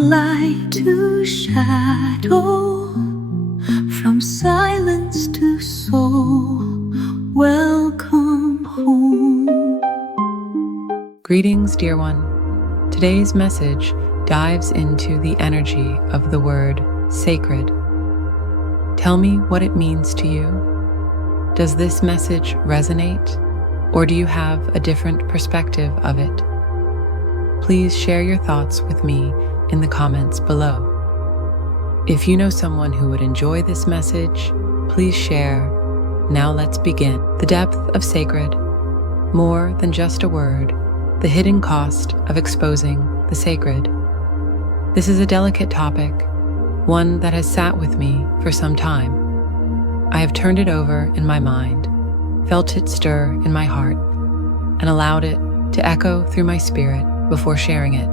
From light to shadow, from silence to soul, welcome home. Greetings, dear one. Today's message dives into the energy of the word sacred. Tell me what it means to you. Does this message resonate, or do you have a different perspective of it? Please share your thoughts with me in the comments below. If you know someone who would enjoy this message, please share. Now let's begin. The depth of sacred, more than just a word, the hidden cost of exposing the sacred. This is a delicate topic, one that has sat with me for some time. I have turned it over in my mind, felt it stir in my heart, and allowed it to echo through my spirit before sharing it.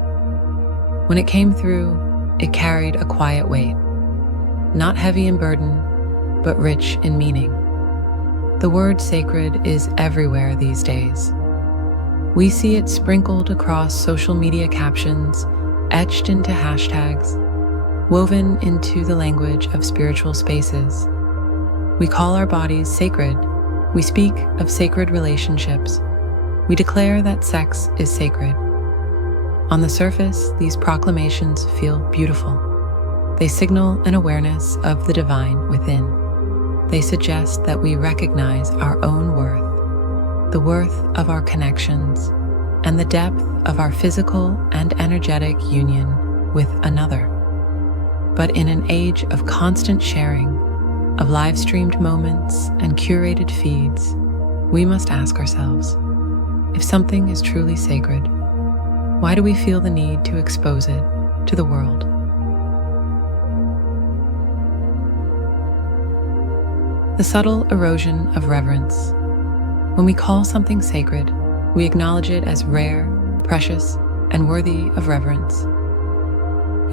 When it came through, it carried a quiet weight, not heavy in burden, but rich in meaning. The word sacred is everywhere these days. We see it sprinkled across social media captions, etched into hashtags, woven into the language of spiritual spaces. We call our bodies sacred. We speak of sacred relationships. We declare that sex is sacred. On the surface, these proclamations feel beautiful. They signal an awareness of the divine within. They suggest that we recognize our own worth, the worth of our connections, and the depth of our physical and energetic union with another. But in an age of constant sharing, of live-streamed moments and curated feeds, we must ask ourselves, if something is truly sacred, why do we feel the need to expose it to the world? The subtle erosion of reverence. When we call something sacred, we acknowledge it as rare, precious, and worthy of reverence.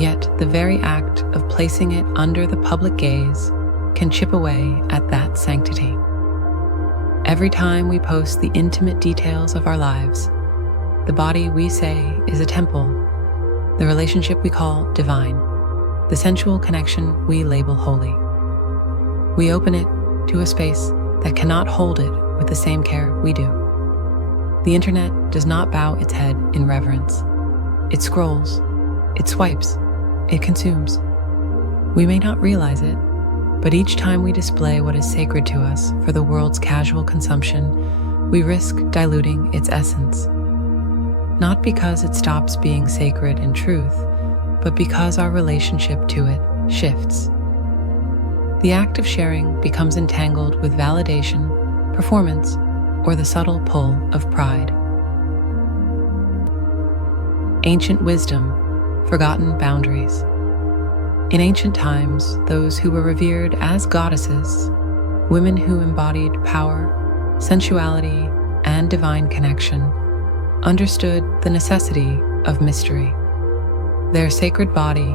Yet the very act of placing it under the public gaze can chip away at that sanctity. Every time we post the intimate details of our lives, the body we say is a temple, the relationship we call divine, the sensual connection we label holy. We open it to a space that cannot hold it with the same care we do. The internet does not bow its head in reverence. It scrolls, it swipes, it consumes. We may not realize it, but each time we display what is sacred to us for the world's casual consumption, we risk diluting its essence. Not because it stops being sacred in truth, but because our relationship to it shifts. The act of sharing becomes entangled with validation, performance, or the subtle pull of pride. Ancient wisdom, forgotten boundaries. In ancient times, those who were revered as goddesses, women who embodied power, sensuality, and divine connection, understood the necessity of mystery. Their sacred body,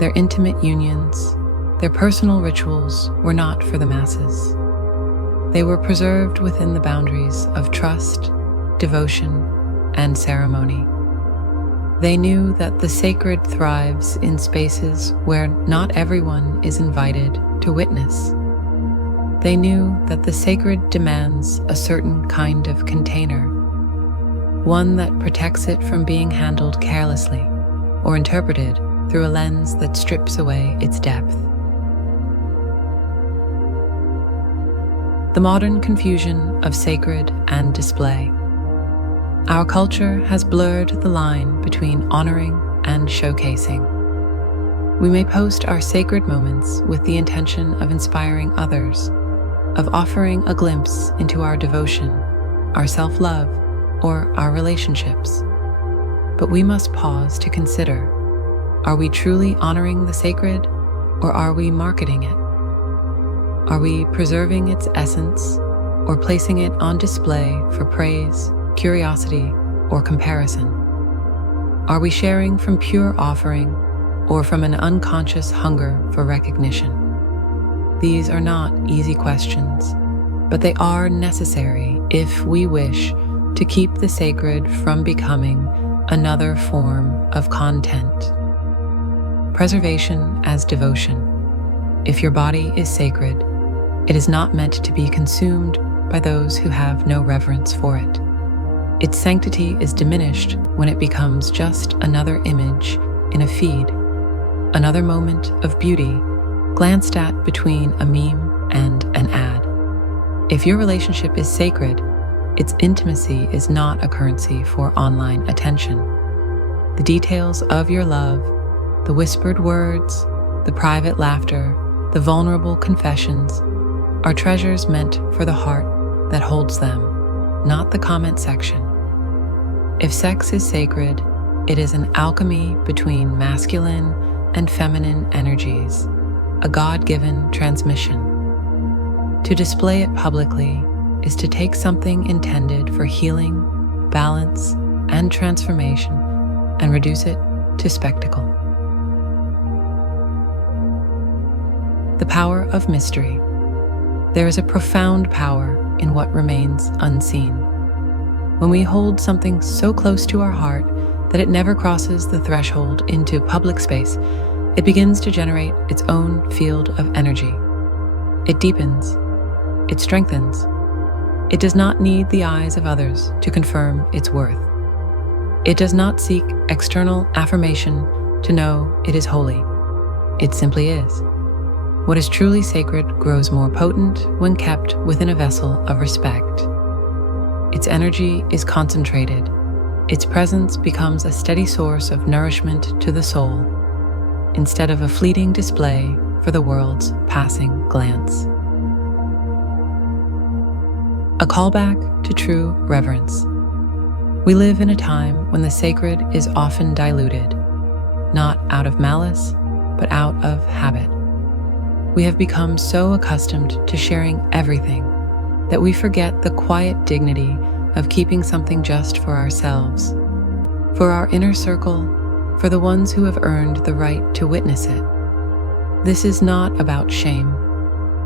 their intimate unions, their personal rituals were not for the masses. They were preserved within the boundaries of trust, devotion, and ceremony. They knew that the sacred thrives in spaces where not everyone is invited to witness. They knew that the sacred demands a certain kind of container, one that protects it from being handled carelessly or interpreted through a lens that strips away its depth. The modern confusion of sacred and display. Our culture has blurred the line between honoring and showcasing. We may post our sacred moments with the intention of inspiring others, of offering a glimpse into our devotion, our self-love, or our relationships. But we must pause to consider, are we truly honoring the sacred, or are we marketing it? Are we preserving its essence, or placing it on display for praise, curiosity, or comparison? Are we sharing from pure offering, or from an unconscious hunger for recognition? These are not easy questions, but they are necessary if we wish to keep the sacred from becoming another form of content. preservation as devotion. If your body is sacred, it is not meant to be consumed by those who have no reverence for it. Its sanctity is diminished when it becomes just another image in a feed, another moment of beauty glanced at between a meme and an ad. If your relationship is sacred, its intimacy is not a currency for online attention. The details of your love, the whispered words, the private laughter, the vulnerable confessions, are treasures meant for the heart that holds them, not the comment section. If sex is sacred, it is an alchemy between masculine and feminine energies, a God-given transmission. To display it publicly is to take something intended for healing, balance, and transformation and reduce it to spectacle. The power of mystery. There is a profound power in what remains unseen. When we hold something so close to our heart that it never crosses the threshold into public space, it begins to generate its own field of energy. It deepens. It strengthens. It does not need the eyes of others to confirm its worth. It does not seek external affirmation to know it is holy. It simply is. What is truly sacred grows more potent when kept within a vessel of respect. Its energy is concentrated. Its presence becomes a steady source of nourishment to the soul, instead of a fleeting display for the world's passing glance. A callback to true reverence. We live in a time when the sacred is often diluted, not out of malice, but out of habit. We have become so accustomed to sharing everything that we forget the quiet dignity of keeping something just for ourselves, for our inner circle, for the ones who have earned the right to witness it. This is not about shame.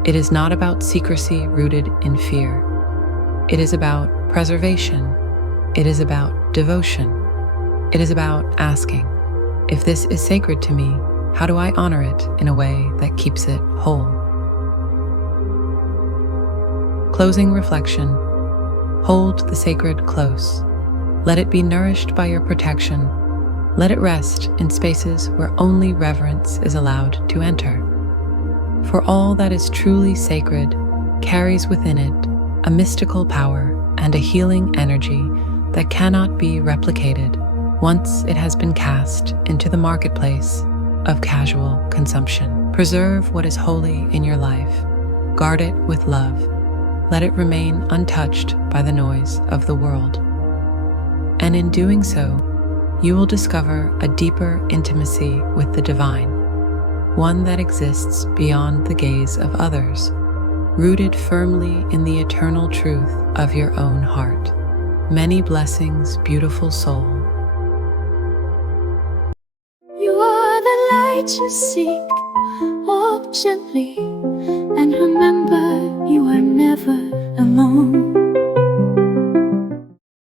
It is not about secrecy rooted in fear. It is about preservation. It is about devotion. It is about asking, if this is sacred to me, how do I honor it in a way that keeps it whole? Closing reflection. Hold the sacred close. Let it be nourished by your protection. Let it rest in spaces where only reverence is allowed to enter. For all that is truly sacred carries within it a mystical power and a healing energy that cannot be replicated once it has been cast into the marketplace of casual consumption. Preserve what is holy in your life. Guard it with love. Let it remain untouched by the noise of the world. And in doing so, you will discover a deeper intimacy with the divine, one that exists beyond the gaze of others, rooted firmly in the eternal truth of your own heart. Many blessings, beautiful soul. You are the light you seek. Walk gently and remember you are never alone.